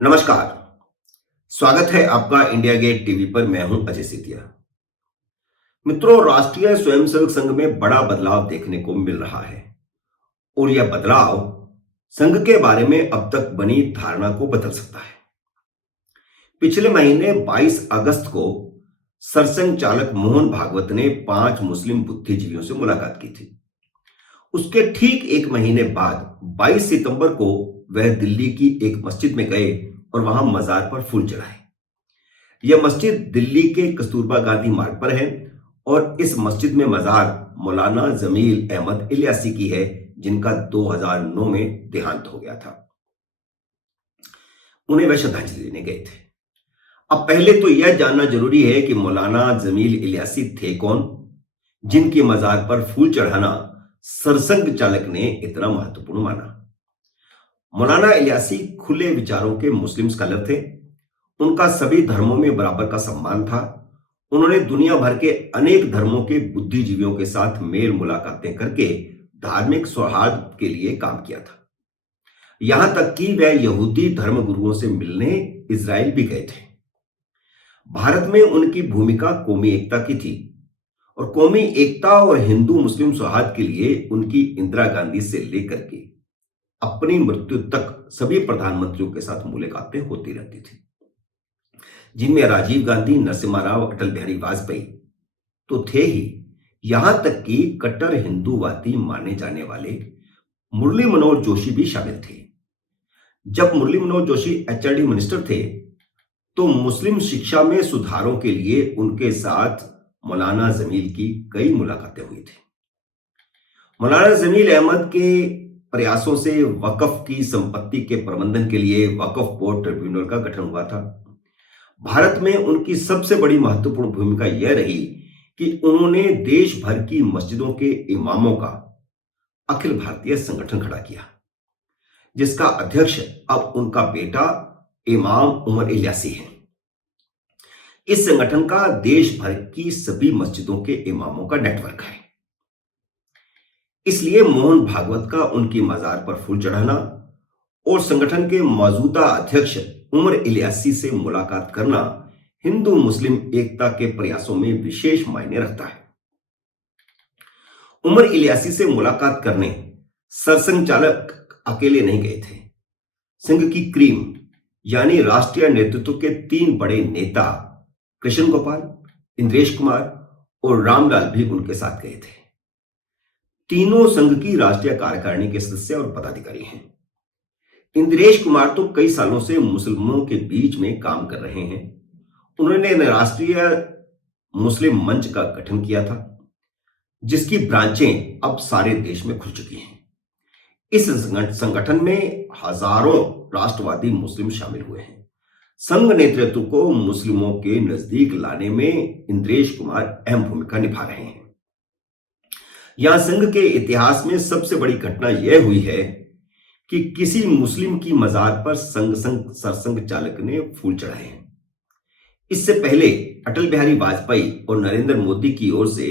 नमस्कार। स्वागत है आपका इंडिया गेट टीवी पर। मैं हूं अजय सेतिया। मित्रों, राष्ट्रीय स्वयंसेवक संघ में बड़ा बदलाव देखने को मिल रहा है और यह बदलाव संघ के बारे में अब तक बनी धारणा को बदल सकता है। पिछले महीने 22 अगस्त को सरसंघ चालक मोहन भागवत ने 5 मुस्लिम बुद्धिजीवियों से मुलाकात की थी। उसके ठीक एक महीने बाद 22 सितंबर को वह दिल्ली की एक मस्जिद में गए और वहां मजार पर फूल चढ़ाए। यह मस्जिद दिल्ली के कस्तूरबा गांधी मार्ग पर है और इस मस्जिद में मजार मौलाना जमील अहमद इलियासी की है, जिनका 2009 में देहांत हो गया था। उन्हें वह श्रद्धांजलि देने गए थे। अब पहले तो यह जानना जरूरी है कि मौलाना जमील इलियासी थे कौन, जिनकी मजार पर फूल चढ़ाना सरसंघ चालक ने इतना महत्वपूर्ण माना। मौलाना इलियासी खुले विचारों के मुस्लिम स्कॉलर थे। उनका सभी धर्मों में बराबर का सम्मान था। उन्होंने दुनिया भर के अनेक धर्मों के बुद्धिजीवियों के साथ मेल मुलाकातें करके धार्मिक सौहार्द के लिए काम किया था। यहां तक कि वह यहूदी धर्म गुरुओं से मिलने इजराइल भी गए थे। भारत में उनकी भूमिका कौमी एकता की थी और कौमी एकता और हिंदू मुस्लिम सौहार्द के लिए उनकी इंदिरा गांधी से लेकर के अपनी मृत्यु तक सभी प्रधानमंत्रियों के साथ मुलाकातें होती रहती थी, जिनमें राजीव गांधी, नरसिम्हा राव, अटल बिहारी वाजपेयी तो थे ही। यहां तक कि कट्टर हिंदूवादी माने जाने वाले मुरली मनोहर जोशी भी शामिल थे। जब मुरली मनोहर जोशी एचआरडी मिनिस्टर थे तो मुस्लिम शिक्षा में सुधारों के लिए उनके साथ मौलाना जमील की कई मुलाकातें हुई थी। मौलाना जमील अहमद के प्रयासों से वक्फ की संपत्ति के प्रबंधन के लिए वक्फ बोर्ड ट्रिब्यूनल का गठन हुआ था। भारत में उनकी सबसे बड़ी महत्वपूर्ण भूमिका यह रही कि उन्होंने देश भर की मस्जिदों के इमामों का अखिल भारतीय संगठन खड़ा किया, जिसका अध्यक्ष अब उनका बेटा इमाम उमर इलियासी है। इस संगठन का देश भर की सभी मस्जिदों के इमामों का नेटवर्क है। इसलिए मोहन भागवत का उनकी मजार पर फूल चढ़ाना और संगठन के मौजूदा अध्यक्ष उमर इलियासी से मुलाकात करना हिंदू मुस्लिम एकता के प्रयासों में विशेष मायने रखता है। उमर इलियासी से मुलाकात करने सरसंघ चालक अकेले नहीं गए थे। संघ की क्रीम यानी राष्ट्रीय नेतृत्व के 3 बड़े नेता कृष्ण गोपाल, इंद्रेश कुमार और रामलाल भी उनके साथ गए थे। तीनों संघ की राष्ट्रीय कार्यकारिणी के सदस्य और पदाधिकारी हैं। इंद्रेश कुमार तो कई सालों से मुसलमानों के बीच में काम कर रहे हैं। उन्होंने राष्ट्रीय मुस्लिम मंच का गठन किया था, जिसकी ब्रांचें अब सारे देश में खुल चुकी हैं। इस संगठन में हजारों राष्ट्रवादी मुस्लिम शामिल हुए हैं। संघ नेतृत्व को मुस्लिमों के नजदीक लाने में इंद्रेश कुमार अहम भूमिका निभा रहे हैं। यहां संघ के इतिहास में सबसे बड़ी घटना यह हुई है कि किसी मुस्लिम की मजार पर सरसंघ चालक ने फूल चढ़ाए हैं। इससे पहले अटल बिहारी वाजपेयी और नरेंद्र मोदी की ओर से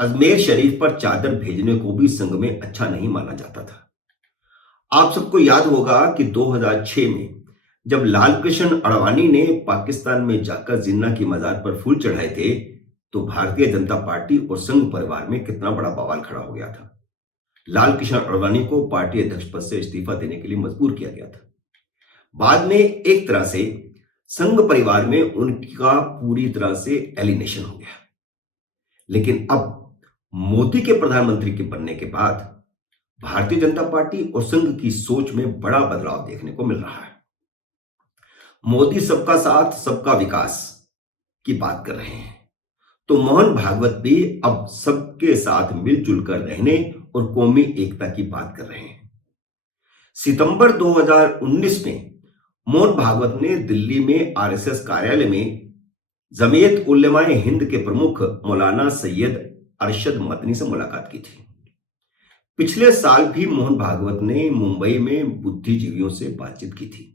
अजमेर शरीफ पर चादर भेजने को भी संघ में अच्छा नहीं माना जाता था। आप सबको याद होगा कि 2006 में जब लाल कृष्ण अडवाणी ने पाकिस्तान में जाकर जिन्ना की मजार पर फूल चढ़ाए थे तो भारतीय जनता पार्टी और संघ परिवार में कितना बड़ा बवाल खड़ा हो गया था। लाल कृष्ण अडवाणी को पार्टी अध्यक्ष पद से इस्तीफा देने के लिए मजबूर किया गया था। बाद में एक तरह से संघ परिवार में उनका पूरी तरह से एलिनेशन हो गया। लेकिन अब मोदी के प्रधानमंत्री के बनने के बाद भारतीय जनता पार्टी और संघ की सोच में बड़ा बदलाव देखने को मिल रहा है। मोदी सबका साथ सबका विकास की बात कर रहे हैं, तो मोहन भागवत भी अब सबके साथ मिलजुल कर रहने और कौमी एकता की बात कर रहे हैं। सितंबर 2019 में मोहन भागवत ने दिल्ली में आरएसएस कार्यालय में जमीयत उलेमाए हिंद के प्रमुख मौलाना सैयद अरशद मदनी से मुलाकात की थी। पिछले साल भी मोहन भागवत ने मुंबई में बुद्धिजीवियों से बातचीत की थी।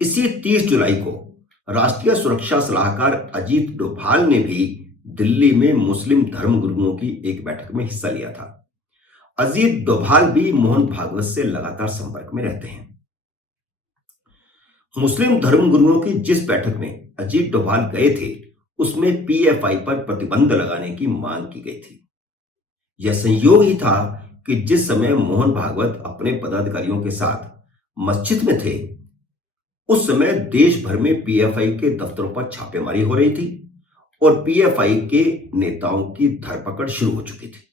इसी 30 जुलाई को राष्ट्रीय सुरक्षा सलाहकार अजीत डोभाल ने भी दिल्ली में मुस्लिम धर्म गुरुओं की एक बैठक में हिस्सा लिया था। अजीत डोभाल भी मोहन भागवत से लगातार संपर्क में रहते हैं। मुस्लिम धर्मगुरुओं की जिस बैठक में अजीत डोभाल गए थे, उसमें पीएफआई पर प्रतिबंध लगाने की मांग की गई थी। यह संयोग ही था कि जिस समय मोहन भागवत अपने पदाधिकारियों के साथ मस्जिद में थे, उस समय देश भर में पीएफआई के दफ्तरों पर छापेमारी हो रही थी और पीएफआई के नेताओं की धरपकड़ शुरू हो चुकी थी।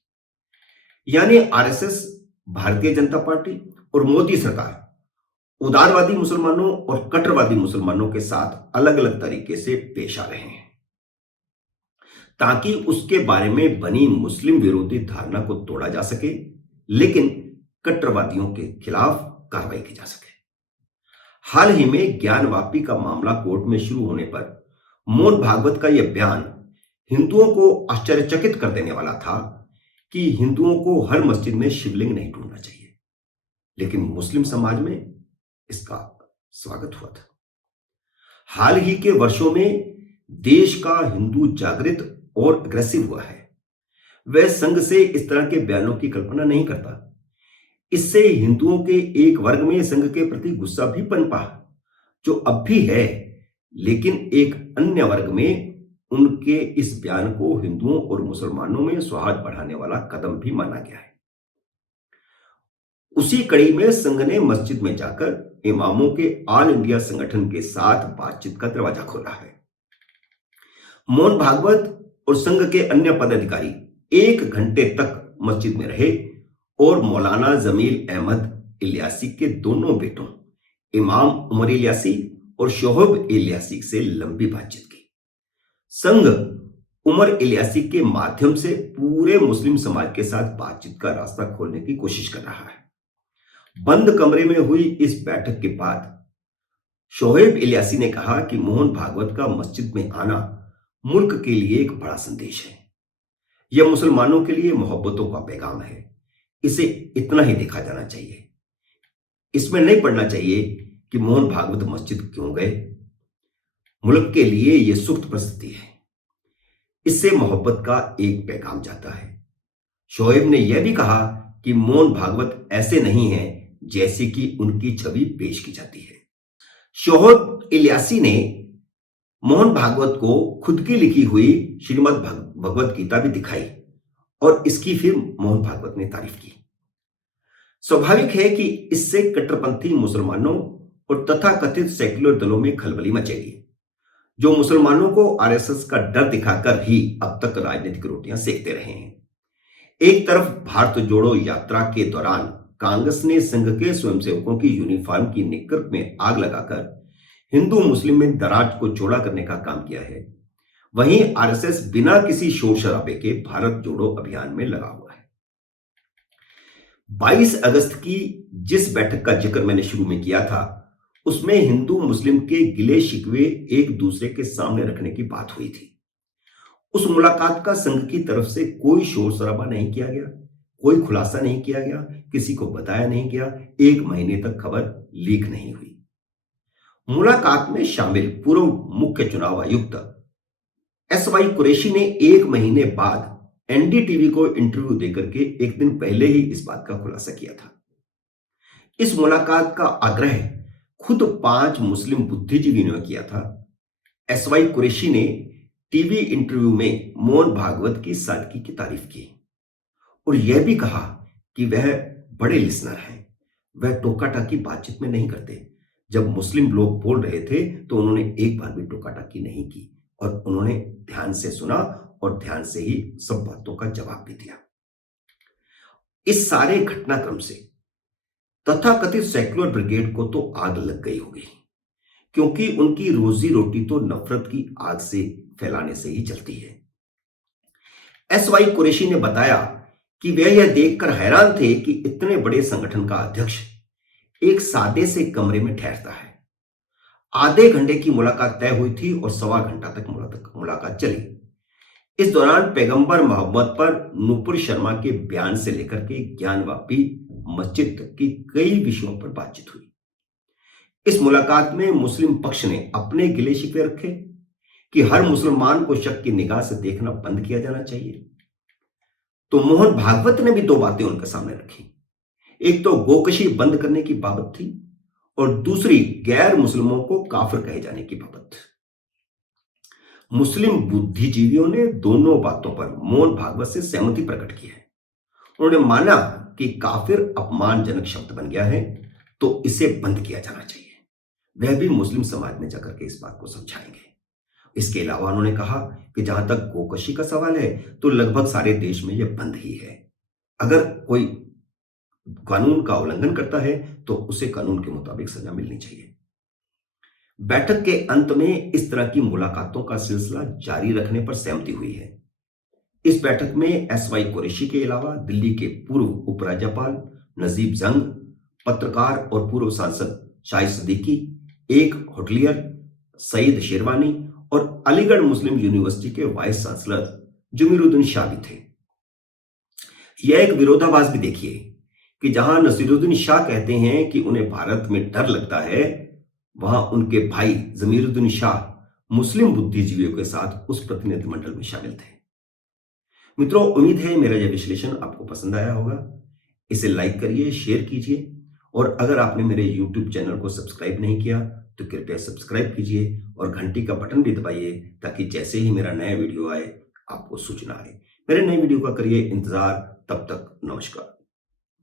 यानी आरएसएस, भारतीय जनता पार्टी और मोदी सरकार उदारवादी मुसलमानों और कट्टरवादी मुसलमानों के साथ अलग अलग तरीके से पेश आ रहे हैं ताकि उसके बारे में बनी मुस्लिम विरोधी धारणा को तोड़ा जा सके, लेकिन कट्टरवादियों के खिलाफ कार्रवाई की जा सके। हाल ही में ज्ञानवापी का मामला कोर्ट में शुरू होने पर मोहन भागवत का यह बयान हिंदुओं को आश्चर्यचकित कर देने वाला था कि हिंदुओं को हर मस्जिद में शिवलिंग नहीं ढूंढना चाहिए, लेकिन मुस्लिम समाज में इसका स्वागत हुआ था। हाल ही के वर्षों में देश का हिंदू जागृत और अग्रेसिव हुआ है। वह संघ से इस तरह के बयानों की कल्पना नहीं करता। इससे हिंदुओं के एक वर्ग में संघ के प्रति गुस्सा भी पनपा, जो अब भी है, लेकिन एक अन्य वर्ग में उनके इस बयान को हिंदुओं और मुसलमानों में सौहार्द बढ़ाने वाला कदम भी माना गया है। उसी कड़ी में संघ ने मस्जिद में जाकर इमामों के ऑल इंडिया संगठन के साथ बातचीत का दरवाजा खोला है। मोहन भागवत और संघ के अन्य पदाधिकारी 1 घंटे तक मस्जिद में रहे और मौलाना जमील अहमद इलियासी के दोनों बेटों इमाम उमर इलियासी और शोहब इलियासी से लंबी बातचीत की। संघ उमर इलियासी के माध्यम से पूरे मुस्लिम समाज के साथ बातचीत का रास्ता खोलने की कोशिश कर रहा है। बंद कमरे में हुई इस बैठक के बाद शोहेब इलियासी ने कहा कि मोहन भागवत का मस्जिद में आना मुल्क के लिए एक बड़ा संदेश है। यह मुसलमानों के लिए मोहब्बतों का पैगाम है। इसे इतना ही देखा जाना चाहिए। इसमें नहीं पढ़ना चाहिए कि मोहन भागवत मस्जिद क्यों गए। मुल्क के लिए यह सुख्त परिस्थिति है। इससे मोहब्बत का एक पैगाम जाता है। शोएब ने यह भी कहा कि मोहन भागवत ऐसे नहीं हैं जैसे कि उनकी छवि पेश की जाती है। शोएब इलियासी ने मोहन भागवत को खुद की लिखी हुई श्रीमद् भगवत गीता भी दिखाई और इसकी फिल्म मोहन भागवत ने तारीफ की। स्वाभाविक है कि इससे कट्टरपंथी मुसलमानों और तथाकथित सेक्युलर दलों में खलबली मचेगी, जो मुसलमानों को आरएसएस का डर दिखाकर ही अब तक राजनीतिक रोटियां सेकते रहे हैं। एक तरफ भारत जोड़ो यात्रा के दौरान कांग्रेस ने संघ के स्वयंसेवकों की यूनिफॉर्म की निक्कर में आग लगाकर हिंदू मुस्लिम में दरार को चौड़ा करने का काम किया है, वहीं आरएसएस बिना किसी शोर शराबे के भारत जोड़ो अभियान में लगा हुआ है। 22 अगस्त की जिस बैठक का जिक्र मैंने शुरू में किया था, उसमें हिंदू मुस्लिम के गिले शिकवे एक दूसरे के सामने रखने की बात हुई थी। उस मुलाकात का संघ की तरफ से कोई शोर शराबा नहीं किया गया, कोई खुलासा नहीं किया गया, किसी को बताया नहीं गया, 1 महीने तक खबर लीक नहीं हुई। मुलाकात में शामिल पूर्व मुख्य चुनाव आयुक्त एसवाई कुरैशी ने 1 महीने बाद एनडीटीवी को इंटरव्यू देकर के एक दिन पहले ही इस बात का खुलासा किया था। इस मुलाकात का आग्रह खुद 5 मुस्लिम बुद्धिजीवियों ने किया था। एसवाई कुरैशी ने टीवी इंटरव्यू में मोहन भागवत की सादगी की तारीफ की और यह भी कहा कि वह बड़े लिसनर हैं। वह टोका टाकी बातचीत में नहीं करते। जब मुस्लिम लोग बोल रहे थे तो उन्होंने एक बार भी टोका टाकी नहीं की और उन्होंने ध्यान से सुना और ध्यान से ही सब बातों का जवाब भी दिया। इस सारे घटनाक्रम से तथाकथित सेक्युलर ब्रिगेड को तो आग लग गई होगी, क्योंकि उनकी रोजी रोटी तो नफरत की आग से फैलाने से ही चलती है। एसवाई कुरैशी ने बताया कि वे यह देखकर हैरान थे कि इतने बड़े संगठन का अध्यक्ष एक सादे से कमरे में ठहरता है। आधे घंटे की मुलाकात तय हुई थी और 1.25 घंटा तक मुलाकात चली। इस दौरान पैगंबर मोहम्मद पर नूपुर शर्मा के बयान से लेकर के ज्ञानवापी मस्जिद तक की कई विषयों पर बातचीत हुई। इस मुलाकात में मुस्लिम पक्ष ने अपने गिले शिकवे रखे कि हर मुसलमान को शक की निगाह से देखना बंद किया जाना चाहिए। तो मोहन भागवत ने भी 2 बातें उनके सामने रखी। एक तो गोकशी बंद करने की बाबत थी और दूसरी गैर मुस्लिमों को काफिर कहे जाने की बाबत। मुस्लिम बुद्धिजीवियों ने दोनों बातों पर मोहन भागवत से सहमति प्रकट की है। उन्होंने माना कि काफिर अपमानजनक शब्द बन गया है, तो इसे बंद किया जाना चाहिए। वह भी मुस्लिम समाज में जाकर के इस बात को समझाएंगे। इसके अलावा उन्होंने कहा कि जहां तक गोकशी का सवाल है, तो लगभग सारे देश में यह बंद ही है। अगर कोई कानून का उल्लंघन करता है तो उसे कानून के मुताबिक सजा मिलनी चाहिए। बैठक के अंत में इस तरह की मुलाकातों का सिलसिला जारी रखने पर सहमति हुई है। इस बैठक में एसवाई कुरैशी के अलावा दिल्ली के पूर्व उपराज्यपाल नजीब जंग, पत्रकार और पूर्व सांसद शाहिद सिद्दीकी, एक होटलियर सईद शेरवानी और अलीगढ़ मुस्लिम यूनिवर्सिटी के वाइस चांसलर जमीरुद्दीन शाह भी थे। यह एक विरोधाभास भी देखिए कि जहां नसीरुद्दीन शाह कहते हैं कि उन्हें भारत में डर लगता है, वहां उनके भाई जमीरुद्दीन शाह मुस्लिम बुद्धिजीवियों के साथ उस प्रतिनिधिमंडल में शामिल थे। मित्रों, उम्मीद है मेरा यह विश्लेषण आपको पसंद आया होगा। इसे लाइक करिए, शेयर कीजिए और अगर आपने मेरे YouTube चैनल को सब्सक्राइब नहीं किया तो कृपया सब्सक्राइब कीजिए और घंटी का बटन भी दबाइए ताकि जैसे ही मेरा नया वीडियो आए आपको सूचना आए। मेरे नए वीडियो का करिए इंतजार। तब तक नमस्कार।